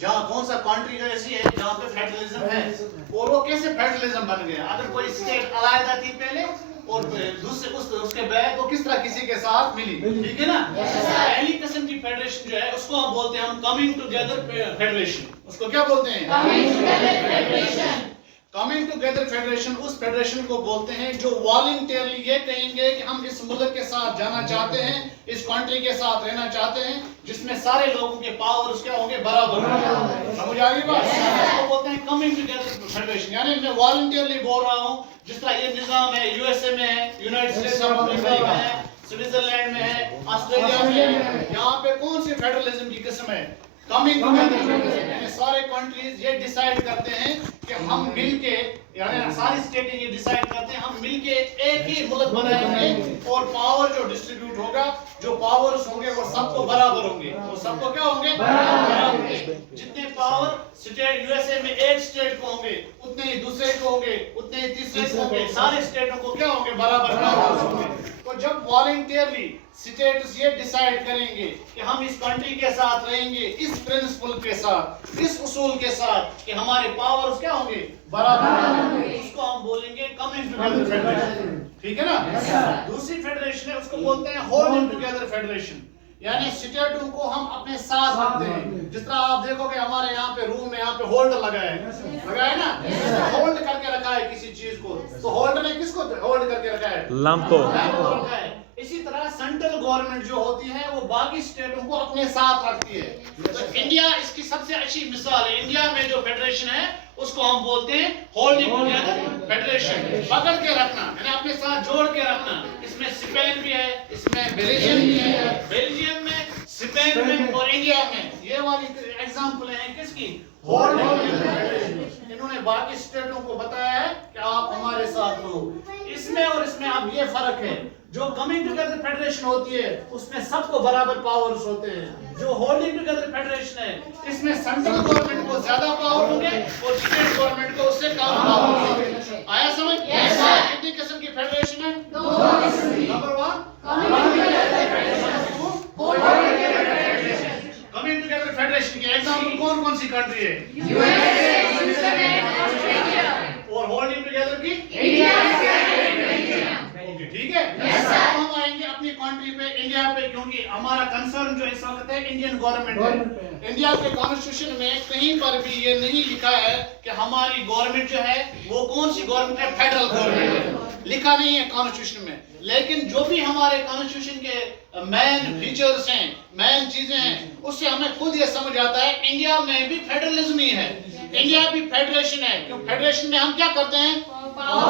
जहाँ कौन सा कंट्री ऐसी है जहाँ पे फेडरलिज्म है, और वो कैसे फेडरलिज्म बन गया। अगर कोई स्टेट अलग थी पहले और दूसरे उसके बाद वो किस तरह किसी के साथ मिली, ठीक है ना। पहली किस्म की फेडरेशन जो है उसको हम बोलते हैं कमिंग टुगेदर फेडरेशन। उसको क्या बोलते हैं? Coming together federation. उस फेडरेशन को बोलते हैं जो वॉलंटियरली ये कहेंगे कि हम इस मुल्क के साथ जाना चाहते हैं, इस कंट्री के साथ रहना चाहते हैं, जिसमें सारे लोगों के पावर क्या होंगे, बराबर होंगे। समझ आ गई बात? इसको बोलते हैं कमिंग टुगेदर फेडरेशन। यानी मैं वॉलंटियरली बोल रहा हूँ, जिस तरह ये निजाम है यूएसए में है, यूनाइटेड स्टेट्स ऑफ अमेरिका में है, स्विट्जरलैंड में है, ऑस्ट्रेलिया में है। यहाँ पे कौन सी फेडरलिज्म की किस्म है? Coming together federalism. यानी सारे कंट्रीज ये डिसाइड करते हैं कि हम मिलके, यानी सारी स्टेटें ये डिसाइड करते हैं हम मिलके एक ही मुल्क बनाएंगे, और पावर जो डिस्ट्रीब्यूट होगा, जो पावर्स होंगे वो सबको बराबर होंगे। वो सबको क्या होंगे? बराबर। जितने पावर स्टेट यूएसए में एक स्टेट को होंगे, उतने ही दूसरे को होंगे, उतने ही तीसरे को होंगे, सारे स्टेटों को क्या होंगे? बराबर पावर्स होंगे। तो जब वॉलंटियरली स्टेट्स ये डिसाइड करेंगे कि हम इस कंट्री के साथ रहेंगे, इस प्रिंसिपल के साथ, इस उसूल के साथ कि हमारे पावर्स क्या होंगे? बराबर। उसको हम बोलेंगे कमिंग टुगेदर फेडरेशन, ठीक है ना। दूसरी फेडरेशन है उसको बोलते हैं होल्डिंग टुगेदर फेडरेशन। यानी स्टेटों को हम अपने साथ रखते हैं। जिस तरह आप देखोगे हमारे यहाँ पे रूम में यहाँ पे होल्ड लगा है ना, होल्ड करके रखा है किसी चीज को, तो होल्ड ने किसको होल्ड करके रखा है? लैंप को रखा है। इसी तरह सेंट्रल गवर्नमेंट जो होती है वो बाकी स्टेटों को अपने साथ रखती है। तो इंडिया इसकी सबसे अच्छी मिसाल है। इंडिया में जो फेडरेशन है उसको हम बोलते हैं होल्डिंग टुगेदर फेडरेशन। पकड़ के रखना यानी अपने साथ जोड़ के रखना। इसमें स्पेन भी है, इसमें बेल्जियम भी है, बेल्जियम में, स्पेन में और इंडिया में। ये वाली एग्जांपल है किसकी? Holding together federation. इन्होंने बाकी स्टेटों को बताया है कि आप हमारे साथ हो। इसमें और इसमें अब ये फर्क है, जो कमिंग टुगेदर फेडरेशन होती है उसमें सबको बराबर पावर्स होते हैं। जो होल्डिंग टुगेदर फेडरेशन है इसमें सेंट्रल गवर्नमेंट को ज्यादा पावर होंगे और स्टेट गवर्नमेंट को उससे कम पावर होंगे। आया समझ? कितनी किस्म की फेडरेशन है? नंबर 1 कमिंग टुगेदर फेडरेशन की एग्जांपल कौन कौन सी कंट्री है? और होल्डिंग टुगेदर की ठीक है। अब हम आएंगे अपनी कंट्री पे, इंडिया पे, क्योंकि हमारा कंसर्न जो इस वक्त है इंडियन गवर्नमेंट है। इंडिया के कॉन्स्टिट्यूशन में कहीं पर भी ये नहीं लिखा है कि हमारी गवर्नमेंट जो है वो कौन सी गवर्नमेंट है, फेडरल गवर्नमेंट है, लिखा नहीं है कॉन्स्टिट्यूशन में। लेकिन जो भी हमारे कॉन्स्टिट्यूशन के मेन फीचर्स हैं, मेन चीजें हैं, उससे हमें खुद ये समझ आता है इंडिया में भी फेडरलिज्म ही है, इंडिया भी फेडरेशन है। क्यों? फेडरेशन में हम क्या करते हैं? पावर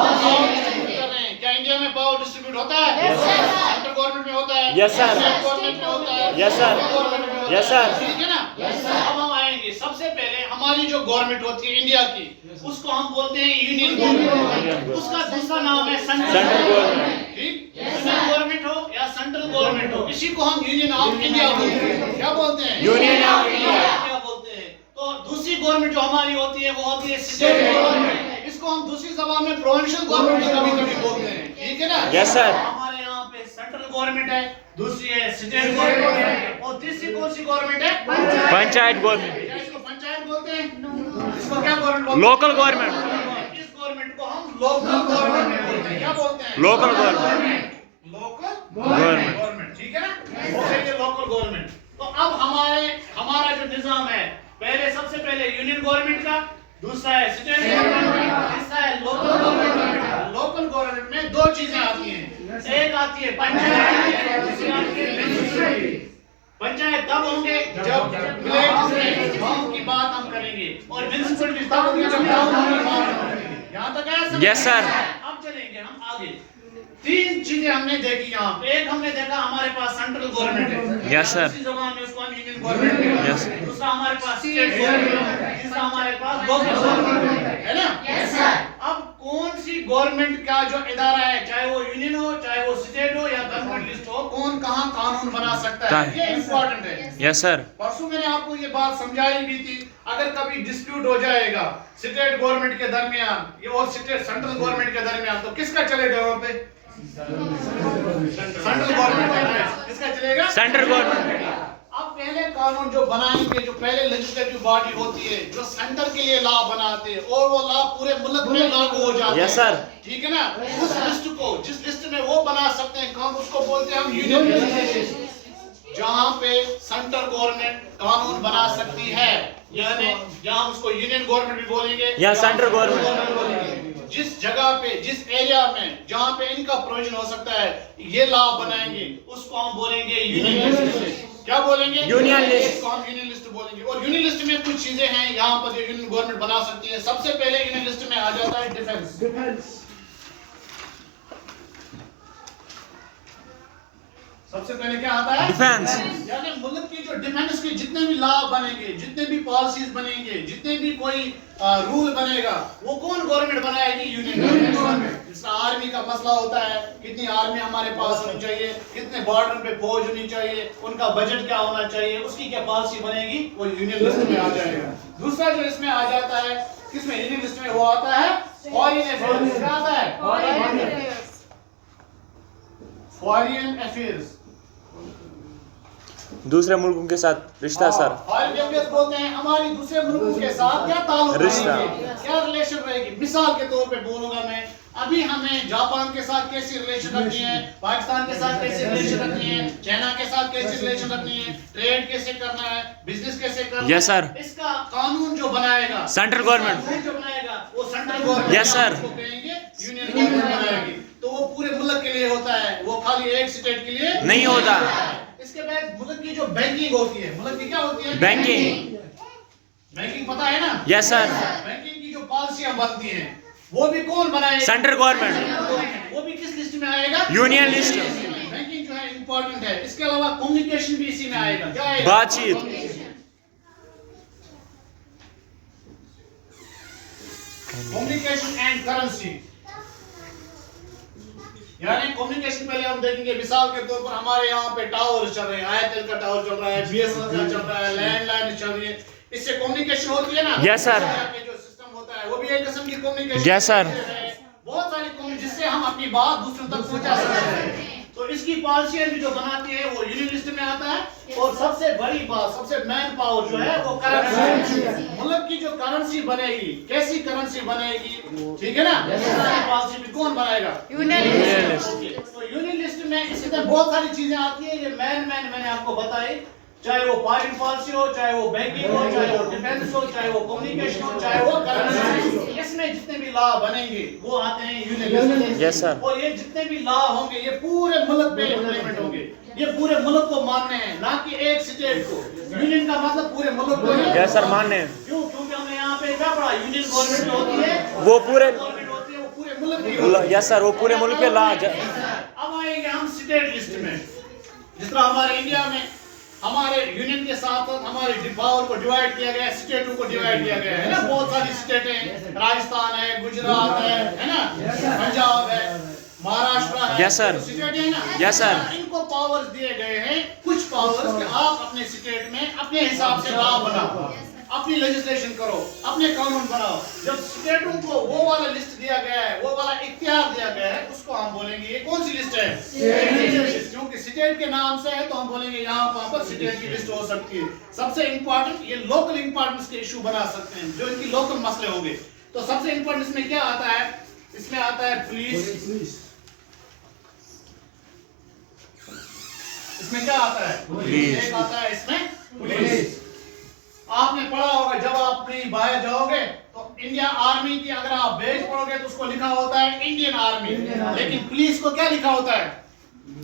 डिस्ट्रीब्यूट कर रहे हैं। क्या इंडिया में पावर डिस्ट्रीब्यूट होता है? सेंट्रल गवर्नमेंट में होता है, स्टेट गवर्नमेंट में होता है, यस सर, ठीक है ना। अब हम आएंगे, सबसे पहले हमारी जो गवर्नमेंट होती है इंडिया की, उसको हम बोलते हैं यूनियन गवर्नमेंट। उसका दूसरा नाम है सेंट्रल गवर्नमेंट। ठीक, यूनियन गवर्नमेंट हो या सेंट्रल गवर्नमेंट हो, इसी को हम यूनियन ऑफ इंडिया बोलते हैं। क्या बोलते हैं? यूनियन ऑफ इंडिया बोलते हैं। तो दूसरी गवर्नमेंट जो हमारी होती है वो होती है स्टेट गवर्नमेंट। इसको हम दूसरी जबान में प्रोविंशियल गवर्नमेंट कभी कभी बोलते हैं, ठीक है ना। Yes sir. हमारे यहाँ पे सेंट्रल गवर्नमेंट है, दूसरी है स्टेट गवर्नमेंट है, और तीसरी कौन सी गवर्नमेंट है? पंचायत गवर्नमेंट। इसको पंचायत बोलते हैं, इसको क्या गवर्नमेंट बोलते हैं? Local government. इस गवर्नमेंट को हम लोकल गवर्नमेंट बोलते हैं। क्या बोलते हैं? Local government. लोकल गवर्नमेंट, ठीक है ना। ओके, ये लोकल गवर्नमेंट। तो अब हमारा जो निजाम है, पहले सबसे पहले यूनियन गवर्नमेंट का, दूसरा है स्टेट गवर्नमेंट, तीसरा है लोकल गवर्नमेंट। लोकल गवर्नमेंट में दो चीजें आती हैं, एक आती है पंचायत, दूसरी आती है म्युनिसिपैलिटी। पंचायत तब होंगे जब विलेज में गांव की बात हम करेंगे, और म्युनिसिपैलिटी तब होंगे जब टाउन की बात हम करेंगे। यहाँ तक आया? Yes sir. अब चलेंगे हम आगे। तीन चीजें हमने देखी यहाँ पे। एक हमने देखा हमारे पास सेंट्रल गवर्नमेंट है, यस सर, दूसरी जबान में उसको हम यूनियन गवर्नमेंट है, यस। दूसरा हमारे पास स्टेट गवर्नमेंट है, तीसरा हमारे पास लोकल गवर्नमेंट है ना, यस सर। अब कौन सी गवर्नमेंट का जो इदारा है, चाहे वो यूनियन हो, चाहे वो स्टेट हो या गवर्नमेंट लिस्ट हो, कौन कहाँ कानून बना सकता है, ये इम्पोर्टेंट है, यस सर। परसों मैंने आपको ये बात समझाई भी थी। अगर कभी डिस्प्यूट हो जाएगा स्टेट गवर्नमेंट के दरमियान और सेंट्रल गवर्नमेंट के दरमियान, तो किसका चलेगा वहाँ पे? Central government. किसका चलेगा? Central government. अब पहले कानून जो बनाएंगे, जो पहले लेजिस्लेटिव बॉडी होती है जो सेंटर के लिए लॉ बनाते हैं और वो लॉ पूरे मुल्क में लागू हो जाते हैं। यस सर, ठीक है ना। उस लिस्ट को जिस लिस्ट में वो बना सकते हैं काम, उसको बोलते हैं हम यूनियन लिस्ट। जहाँ पे सेंट्रल गवर्नमेंट कानून बना सकती है, यानी जहाँ उसको यूनियन गवर्नमेंट भी बोलेंगे या सेंट्रल गवर्नमेंट। जिस जगह पे, जिस एरिया में जहाँ पे इनका प्रोविजन हो सकता है ये लॉ बनाएंगे, उसको हम बोलेंगे यूनियन लिस्ट। क्या बोलेंगे? Union list. इसको हम यूनियन लिस्ट बोलेंगे। और यूनियन लिस्ट में कुछ चीजें हैं यहाँ पर जो यूनियन गवर्नमेंट बना सकती है। सबसे पहले यूनियन लिस्ट में आ जाता है डिफेंस। सबसे पहले क्या आता है? डिफेंस। यानी मुल्क की जो डिफेंस के जितने भी लॉ बनेंगे, जितने भी पॉलिसीज बनेंगे, जितने भी कोई रूल बनेगा, वो कौन गवर्नमेंट बनाएगी? Union government. जिसका आर्मी का मसला होता है, कितनी आर्मी हमारे पास होनी चाहिए, कितने बॉर्डर पे फौज होनी चाहिए, उनका बजट क्या होना चाहिए, उसकी क्या पॉलिसी बनेगी, वो यूनियन लिस्ट में आ जाएगा। दूसरा जो इसमें आ जाता है, किसमें? यूनियन लिस्ट में वो आता है फॉरेन अफेयर्स। क्या आता है? Foreign affairs. दूसरे मुल्कों के साथ रिश्ता सर। फॉरेन अफेयर्स बोलते हैं हमारी दूसरे मुल्कों के साथ क्या ताल्लुक रिश्ता, क्या रिलेशन रहेगी। मिसाल के तौर पे बोलूंगा मैं, अभी हमें जापान के साथ कैसी रिलेशन रखनी है, पाकिस्तान के साथ कैसी रिलेशन रखनी है, चाइना के साथ कैसी रिलेशन रखनी है, ट्रेड कैसे करना है, बिजनेस कैसे करना है। Yes sir. इसका कानून जो बनाएगा सेंट्रल गवर्नमेंट जो बनाएगा वो सेंट्रल गवर्नमेंट। Yes sir. कहेंगे यूनियन गवर्नमेंट बनाएगी। तो वो पूरे मुल्क के लिए होता है, वो खाली एक स्टेट के लिए नहीं होता। इसके बाद मुल्क की जो बैंकिंग होती है, मुल्क की क्या होती है? बैंकिंग। बैंकिंग पता है ना? Yes sir. बैंकिंग की जो पॉलिसियां बनती हैं वो भी कौन बनाएगा? Central government. वो भी किस लिस्ट में आएगा? Union list. बैंकिंग जो है इंपॉर्टेंट है। इसके अलावा कम्युनिकेशन भी इसी में आएगा। क्या आएगा? बातचीत। Communication and currency. यानी कम्युनिकेशन पहले हम देखेंगे, मिसाल के तौर पर हमारे यहाँ पे टावर चल रहे हैं, आयरटेल का टावर चल रहा है, बीएसएनएल का चल रहा है, लैंडलाइन चल रही है, इससे कम्युनिकेशन होती है ना। Yes sir. जो सिस्टम होता है वो भी एक किस्म की कम्युनिकेशन। Yes sir. बहुत सारी कम्युनिकेशन जिससे हम अपनी बात दूसरों तक पहुंचा सकते हैं। तो इसकी पॉलिसियां भी जो बनाती है वो यूनियन लिस्ट में आता है। और सबसे बड़ी बात, सबसे मैन पावर जो है वो करेंसी। मुल्क की जो करेंसी बनेगी, कैसी करेंसी बनेगी, ठीक है ना, पॉलिसी भी कौन बनाएगा? Union list. तो यूनियन लिस्ट में इसी तरह बहुत सारी चीजें आती है। ये मैंने आपको बताई, चाहे वो फॉरेन पॉलिसी हो, चाहे वो बैंकिंग हो, चाहे वो डिफेंस हो, चाहे वो कम्युनिकेशन हो, चाहे वो करेंसी, इसमें जितने भी लॉ बनेंगे वो आते हैं यूनियन लिस्ट। Yes sir. और ये जितने भी लॉ होंगे ये पूरे मुल्क पे इम्प्लीमेंट होंगे। ये पूरे मुल्क को मानने हैं, ना कि एक स्टेट को। यूनियन का मतलब पूरे मुल्क को है। यस सर, मानने हैं। क्यों? क्योंकि हमने यहाँ पे क्या पढ़ा, यूनियन गवर्नमेंट होती है, वो पूरे गवर्नमेंट होती है, वो पूरे मुल्क की होती है। यस सर, वो पूरे मुल्क के लॉ। अब आएंगे हम स्टेट लिस्ट में। जिस तरह हमारे इंडिया में हमारे यूनियन के साथ हमारे पावर को डिवाइड किया गया है, स्टेटों को डिवाइड किया गया है ना। बहुत सारी स्टेटें हैं, राजस्थान है, गुजरात है ना, पंजाब है, महाराष्ट्र है। Yes sir. स्टेट है ना। Yes sir. इनको पावर्स दिए गए हैं, कुछ पावर्स कि आप अपने स्टेट में अपने हिसाब से लॉ बनाओ, अपनी लेजिस्लेशन करो, अपने कानून बनाओ। जब स्टेटों को वो वाला लिस्ट दिया गया है, वो वाला इख्तियार दिया गया है, उसको हम बोलेंगे ये कौन सी लिस्ट है? क्योंकि स्टेट के नाम से है तो हम बोलेंगे यहाँ पर स्टेट की लिस्ट हो सकती है। सबसे इंपॉर्टेंट ये लोकल इंपॉर्टेंस के इशू बना सकते हैं, जो इनकी लोकल मसले होंगे। तो सबसे इंपॉर्टेंट इसमें क्या आता है? इसमें आता है पुलिस। इसमें क्या आता है? पुलिस। एक आता है इसमें पुलिस। आपने पढ़ा होगा, जब आप अपनी बाहर जाओगे तो इंडिया आर्मी की अगर आप बेज पढ़ोगे तो उसको लिखा होता है इंडियन आर्मी, लेकिन पुलिस को क्या लिखा होता है?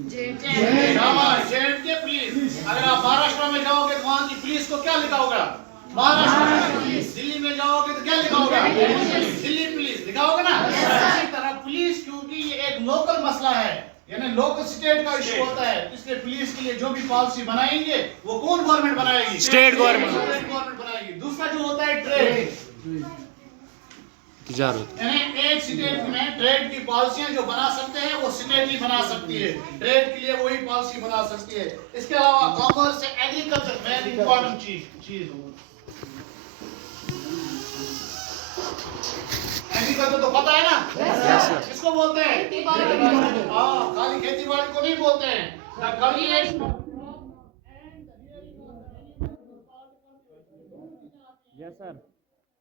जेएंड के पुलिस। अगर आप महाराष्ट्र में जाओगे तो वहां की पुलिस को क्या लिखा होगा? महाराष्ट्र पुलिस। दिल्ली में जाओगे तो क्या लिखा होगा? दिल्ली पुलिस लिखा होगा ना। इसी तरह पुलिस, क्योंकि ये एक लोकल मसला है, यानी लोकल स्टेट का इशू होता है, इसलिए पुलिस के लिए जो भी पॉलिसी बनाएंगे वो कौन गवर्नमेंट बनाएगी? State government. स्टेट गवर्नमेंट बनाएगी। दूसरा जो होता है ट्रेड, तिजारत। यानी एक स्टेट में ट्रेड की पॉलिसियां जो बना सकते हैं वो स्टेट ही बना सकती है, ट्रेड के लिए वही पॉलिसी बना सकती है। इसके अलावा कॉमर्स से एग्रीकल्चर में इंपॉर्टेंट चीज एग्रीकल्चर तो पता है ना। Yes sir. किसको बोलते हैं? हाँ, खाली खेती बाड़ी को नहीं बोलते हैं। Yes sir.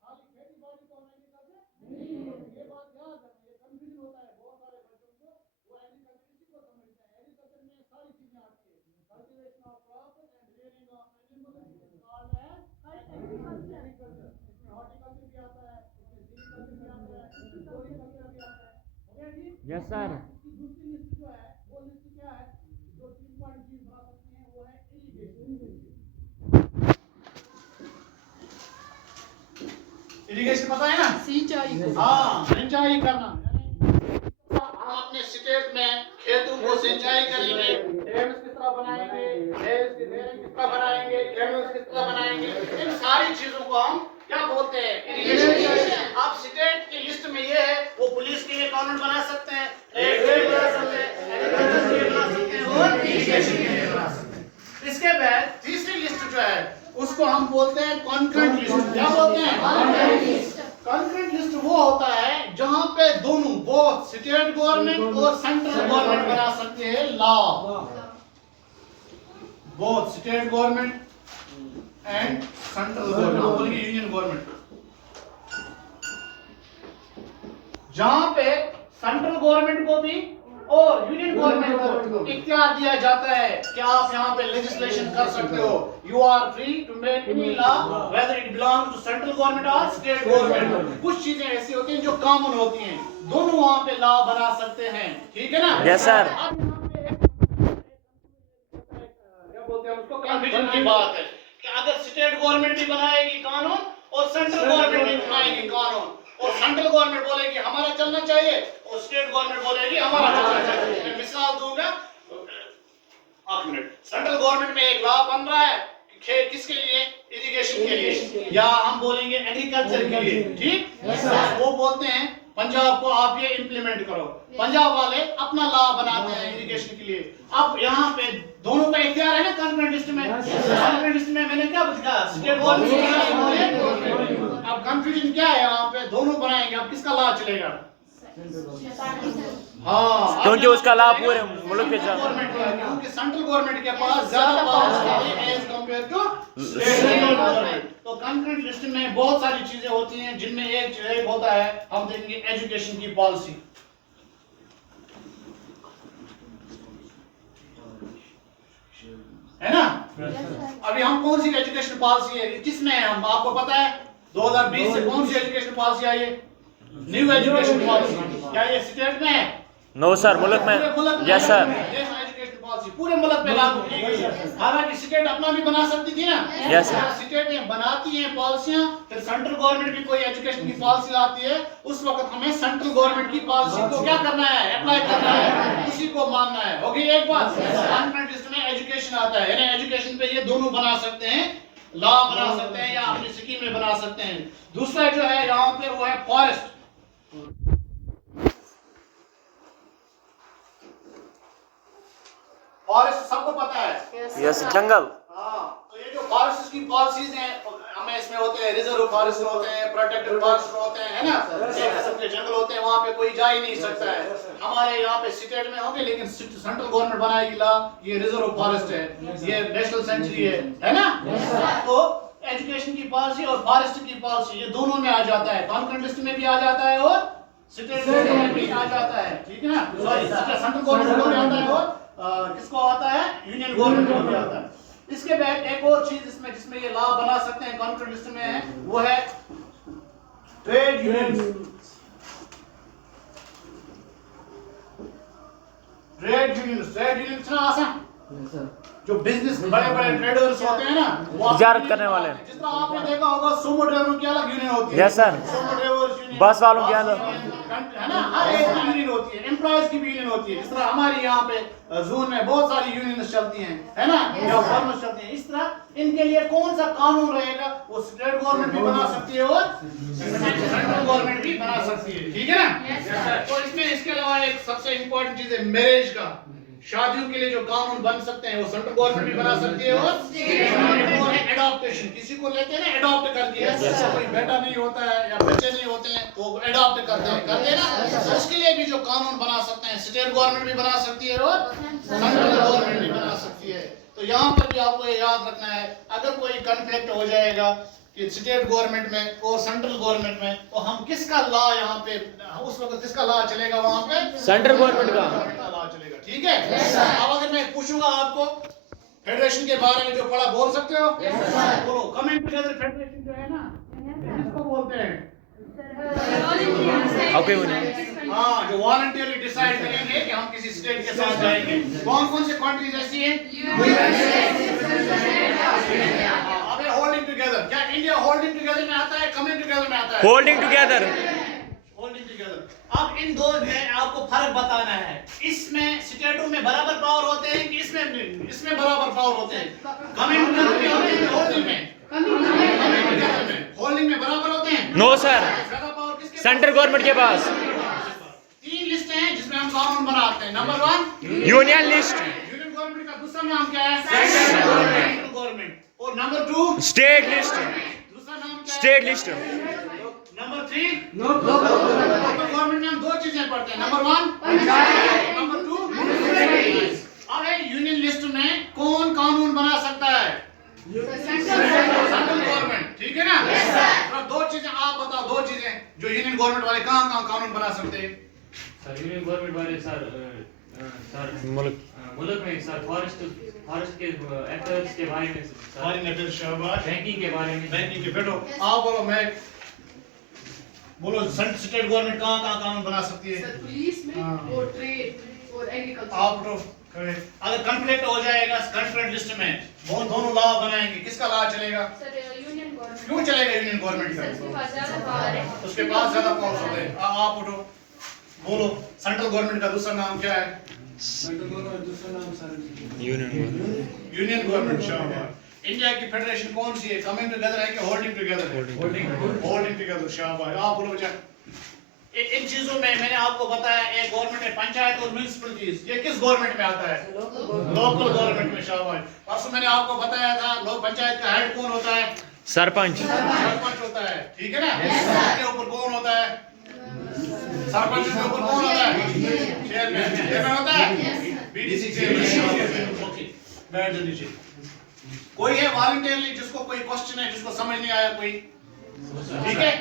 खाली खेती बाड़ी को हम एग्रीकल्चर नहीं बोलते। ये बात याद रखना, ये कंफ्यूजन होता है बहुत सारे बच्चों को। वो एग्रीकल्चर इसी को समझते हैं। एग्रीकल्चर में सारी चीजें आती है, cultivation of crop and rearing of animals is called as agriculture. इसमें हॉर्टिकल्चर भी आता है, इसमें सीरीकल्चर भी आता है, इसमें फ्लोरिकल्चर भी आता है। हो गया जी? Yes sir. इसकी दूसरी लिस्ट जो है वो लिस्ट क्या है, जो 3.3 बना सकते हैं, वो है इरिगेशन। इरिगेशन पता है ना? सिंचाई। हाँ, सिंचाई करना। हम अपने स्टेट में खेतों को सिंचाई करेंगे, डैम्स किस तरह बनाएंगे, रेल्स किस तरह बनाएंगे, कैनल्स किस तरह बनाएंगे, इन सारी चीजों को हम क्या बोलते हैं, इरिगेशन। अब स्टेट की लिस्ट में ये है, वो पुलिस के लिए कानून बना सकते हैं, ट्रेड बना सकते हैं, एग्रीकल्चर के लिए बना सकते हैं और इरिगेशन के लिए बना सकते हैं। इसके बाद तीसरी लिस्ट जो है उसको हम बोलते हैं कॉन्करेंट लिस्ट। क्या बोलते हैं? कॉन्करेंट लिस्ट वो होता है जहां पे दोनों बोथ स्टेट गवर्नमेंट और सेंट्रल गवर्नमेंट बना सकते हैं law. Both state government and central government, बोलिए यूनियन गवर्नमेंट। जहां पे सेंट्रल गवर्नमेंट को भी और यूनियन गवर्नमेंट को इख्तियार दिया जाता है कि आप यहाँ पे लेजिस्लेशन कर सकते हो। You are free to make any law whether it belong to central government और स्टेट गवर्नमेंट। कुछ चीजें ऐसी होती हैं जो कॉमन होती हैं, दोनों वहाँ पे लॉ बना सकते हैं। ठीक है ना? Yes sir. क्या बोलते हैं उसको, कन्फ्यूजन की बात है कि अगर स्टेट गवर्नमेंट भी बनाएगी कानून और सेंट्रल गवर्नमेंट भी बनाएगी कानून, और सेंट्रल गवर्नमेंट बोलेगी हमारा चलना चाहिए और स्टेट गवर्नमेंट बोलेगी हमारा चलना चाहिए। मैं मिसाल दूंगा, एक मिनट। सेंट्रल गवर्नमेंट में एक लॉ बन रहा है किसके लिए, इरिगेशन के लिए, या हम बोलेंगे एग्रीकल्चर के लिए। ठीक, वो बोलते हैं पंजाब को आप ये इंप्लीमेंट करो, पंजाब वाले अपना लॉ बनाते हैं इरिगेशन के लिए। अब यहाँ पे दोनों का इख्तियार है ना कॉन्करेंट लिस्ट में। कॉन्करेंट लिस्ट में मैंने क्या पूछा, स्टेट गवर्नमेंट। अब कंफ्यूजन क्या है यहाँ पे, दोनों बनाएंगे, अब किसका लॉ चलेगा? हाँ, क्योंकि उसका लाभ पूरे मुल्क पे चल, क्योंकि सेंट्रल गवर्नमेंट के पास ज्यादा पावर है as compare to state government. तो कॉन्करेंट लिस्ट में बहुत सारी चीजें होती हैं, जिनमें एक होता है, हम देखेंगे एजुकेशन की पॉलिसी। है ना? अभी हम कौन सी एजुकेशन पॉलिसी है, किसमें है, हम आपको पता है 2020 से कौन सी एजुकेशन पॉलिसी आई है, न्यू एजुकेशन पॉलिसी। क्या ये स्टेट में है? नो सर, मुल्क में। Yes sir. एजुकेशन पॉलिसी पूरे मुल्क में लागू की गई है। हालांकि स्टेट अपना भी बना सकती थी ना। Yes sir. स्टेटें बनाती हैं पॉलिसियां, फिर सेंट्रल गवर्नमेंट भी कोई एजुकेशन की पॉलिसी लाती है, उस वक्त हमें सेंट्रल गवर्नमेंट की पॉलिसी को क्या करना है, अप्लाई करना है, उसी को मानना है। हो गई एक बात। कॉन्करेंट लिस्ट में एजुकेशन आता है, यानी एजुकेशन पे ये दोनों बना सकते हैं, लॉ बना सकते हैं या अपनी स्कीम में बना सकते हैं। दूसरा जो है यहाँ पे वो है फॉरेस्ट। फॉरेस्ट सबको पता है, यस, जंगल। हाँ, तो ये जो फॉरेस्ट की पॉलिसीज हैं, हमें इसमें होते हैं रिजर्व फॉरेस्ट होते हैं, प्रोटेक्टेड फॉरेस्ट होते हैं, है ना, एक किस्म के जंगल होते हैं, वहाँ पे कोई जा ही नहीं सकता है। हमारे यहाँ पे स्टेट में होंगे, लेकिन सेंट्रल गवर्नमेंट बनाएगी लॉ, ये रिजर्व फॉरेस्ट है, ये नेशनल सेंचुरी है ना। तो एजुकेशन की पॉलिसी और फॉरेस्ट की पॉलिसी ये दोनों में आ जाता है, कॉन्करेंट लिस्ट में भी आ जाता है और स्टेट गवर्नमेंट में भी आ जाता है। ठीक है ना, सॉरी, सेंट्रल गवर्नमेंट में आता है और किसको आता है, यूनियन गवर्नमेंट को भी आता है। इसके बाद एक और चीज इसमें जिसमें ये लॉ बना सकते हैं कॉन्करेंट लिस्ट में है, वो है ट्रेड यूनियन। ट्रेड यूनियन इतना आसान, जो बिजनेस बड़े बड़े ट्रेडर्स होते हैं ना, तिजारत करने वाले, जिस तरह आपने देखा होगा सोमो ड्राइवरों की अलग यूनियन होती है। Yes sir. सोमो ड्राइवर्स यूनियन, बस वालों की अलग, है ना, हर एक की यूनियन होती है, एम्प्लॉयज की भी यूनियन होती है। जिस तरह हमारी यहाँ पे जोन में बहुत सारी यूनियन चलती हैं, है ना, या फार्मर्स चलती हैं, इस तरह इनके लिए कौन सा कानून रहेगा, वो स्टेट गवर्नमेंट भी बना सकती है और सेंट्रल गवर्नमेंट भी बना सकती है। ठीक है ना। तो इसमें इसके अलावा एक सबसे इंपॉर्टेंट चीज है मैरिज का, शादियों के लिए जो कानून बन सकते हैं वो सेंट्रल गवर्नमेंट भी बना सकती है और एडॉप्टेशन, किसी को लेते हैं ना, एडॉप्ट कर दिया, कोई बेटा नहीं होता है या बच्चे नहीं होते हैं, वो एडॉप्ट करते हैं ना, तो उसके लिए भी जो कानून बना सकते हैं स्टेट गवर्नमेंट भी बना सकती है और सेंट्रल गवर्नमेंट भी बना सकती है। तो यहाँ पर भी आपको ये याद रखना है, अगर कोई कॉन्फ्लिक्ट हो जाएगा कि स्टेट गवर्नमेंट में और सेंट्रल गवर्नमेंट में, तो हम किसका लॉ यहाँ पे उस वक्त किसका लॉ चलेगा वहाँ पे? सेंट्रल गवर्नमेंट का लॉ चलेगा। ठीक है। अब अगर मैं पूछूंगा आपको फेडरेशन के बारे में जो पढ़ा, बोल सकते हो? बोलो। कमिंग टुगेदर फेडरेशन जो है ना, किसको बोलते हैं? ओके हाँ, जो वॉलंटियरली डिसाइड करेंगे कि हम किसी स्टेट के साथ जाएंगे। कौन कौन से कंट्रीज ऐसी हैं? अबे होल्डिंग टुगेदर, क्या इंडिया होल्डिंग टुगेदर में आता है, कमिंग टुगेदर में आता है? Holding together. Holding together. अब इन दो में आपको फर्क बताना है। इसमें स्टेटों में बराबर पावर होते हैं कि इसमें बराबर पावर होते हैं? कमिंग टुगेदर में होते हैं, होल्डिंग में? होल्डिंग में बराबर होते हैं? नो सर, ज्यादा पावर किसके? सेंट्रल गवर्नमेंट के पास। 3 लिस्टें हैं जिसमें हम कानून बनाते हैं। Number 1 union list, union government का दूसरा नाम क्या है? Central government. और नंबर 2 स्टेट लिस्ट, दूसरा नाम क्या है? State list. Number 3 local government में हम 2 चीजें पढ़ते हैं। Number 1 number 2। अब यूनियन लिस्ट में कौन कानून बना सकता है? Central government. ठीक है ना? तो 2 चीजें आप बताओ, 2 चीजें जो यूनियन गवर्नमेंट वाले कहाँ कानून बना सकते हैं? सर यूनियन गवर्नमेंट वाले सर मुल्क में सर फॉरेस्ट के एक्टर्स के बारे में, फॉरेन अफेयर्स, शाबाश। बैंकिंग के बारे में। बैंकिंग के बैठो। आप बोलो, मैं बोलो स्टेट गवर्नमेंट कहाँ कानून बना सकती है? सर पुलिस में और ट्रेड और एग्रीकल्चर। आप तो अगर कॉन्फ्लिक्ट हो जाएगा कंट्रेंट लिस्ट में, दोनों लॉ बनाएंगे, किसका लॉ चलेगा? Sir union government. क्यों चलेगा यूनियन गवर्नमेंट सर उसके का? पास ज्यादा पावर है। उसके पास ज्यादा पावर होते हैं। आप उठो, बोलो सेंट्रल गवर्नमेंट का दूसरा नाम क्या है? Union government. शाबाश। इंडिया की फेडरेशन कौन सी है? कमिंग टुगेदर है कि होल्डिंग टुगेदर है? Holding together. शाबाश। आप बोलो बेटा। इन चीजों में मैंने आपको बताया, एक गवर्नमेंट है पंचायत और म्युनिसिपलिटीज। ये किस गवर्नमेंट में आता है? लोकल गवर्नमेंट में। शाबाश। परसों मैंने आपको बताया था लोक पंचायत का हेड कौन होता है? सरपंच। सरपंच होता है। ठीक है ना? इसके ऊपर कौन होता है? सरपंच के ऊपर कौन होता है? चेयरमैन। चेयरमैन होता है? BDC chairman. ओके, बैठ जाओ नीचे। कोई है वॉलंटियरली जिसको कोई क्वेश्चन है, जिसको समझ नहीं आया कोई? ठीक है,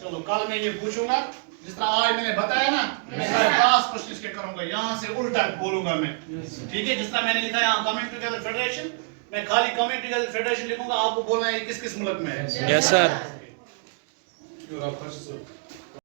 चलो कल मैं ये पूछूंगा जिस तरह आज मैंने बताया ना, मैं क्लास क्वेश्चन इसके करूंगा, यहाँ से उल्टा बोलूंगा मैं। ठीक है, जिस तरह मैंने लिखा है यहाँ कमिंग टुगेदर फेडरेशन, मैं खाली कमिंग टुगेदर फेडरेशन लिखूंगा, आपको बोलना है किस किस मुल्क में है। Yes sir. You're up first, sir.